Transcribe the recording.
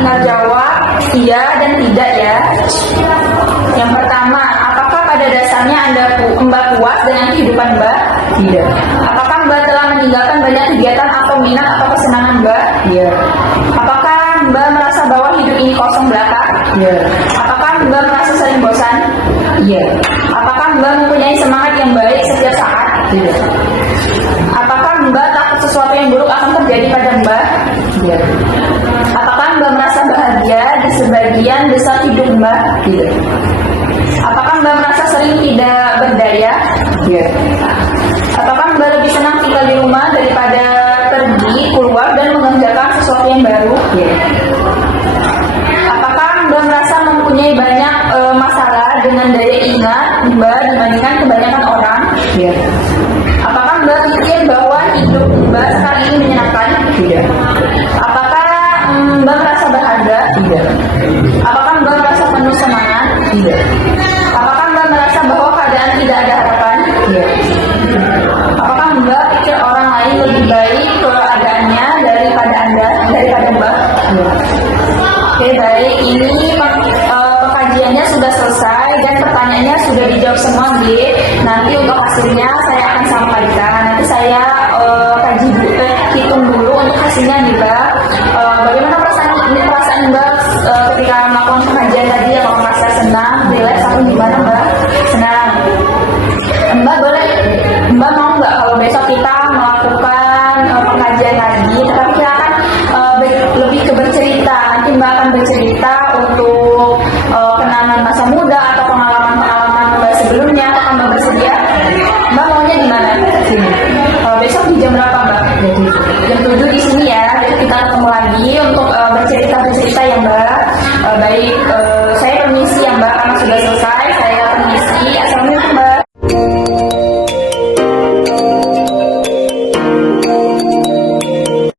tinggal jawab iya dan tidak ya. Yang pertama, apakah pada dasarnya Mbak puas dengan kehidupan Mbak? Tidak. Apakah Mbak telah meninggalkan banyak kegiatan atau minat atau kesenangan Mbak? Iya. Apakah Mbak merasa bahwa hidup ini kosong belaka? Iya. Apakah Mbak merasa sering bosan? Iya. Apakah Mbak mempunyai semangat yang baik setiap saat? Tidak. Apakah Mbak takut sesuatu yang buruk akan terjadi pada Mbak? Iya. Apakah Mbak merasa bahagia di sebagian besar hidup Mbak? Tidak. Apakah Mbak merasa sering tidak berdaya? Iya. Apakah Mbak lebih senang tinggal di rumah daripada pergi keluar dan mengerjakan sesuatu yang baru? Iya. Apakah Mbak merasa mempunyai banyak masalah dengan daya ingat Mbak dibandingkan kebanyakan orang? Iya. Apakah Mbak pikir bahwa hidup Mbak sekarang ini menyenangkan? Tidak. Apakah Mbak merasa berharga? Tidak. Apakah Mbak merasa penuh semangat? Tidak. Apakah Mbak merasa bahwa keadaan tidak ada harapan? Iya. Apakah Mbak pikir orang lain lebih baik keadaannya daripada Mbak? Iya. Oke, baik. Ini pengkajiannya sudah selesai dan pertanyaannya sudah dijawab semua, G. Nanti untuk hasilnya saya akan sampaikan. Nanti saya hitung dulu untuk hasilnya nih, Mbak. Bagaimana perasaan Mbak ketika melakukan pengajian tadi? Apakah merasa senang, relax, atau gimana, Mbak? Senang. Mbak mau nggak kalau besok kita melakukan pengajian lagi, tetapi kita akan lebih ke bercerita. Nanti Mbak akan bercerita untuk kenangan masa muda atau pengalaman-pengalaman Mbak sebelumnya. Apakah Mbak bersedia? Mbak maunya di mana? Sini. Besok di jam berapa, Mbak? Jam 7 di sini ya. Jadi kita ketemu lagi untuk bercerita-bercerita yang Mbak baik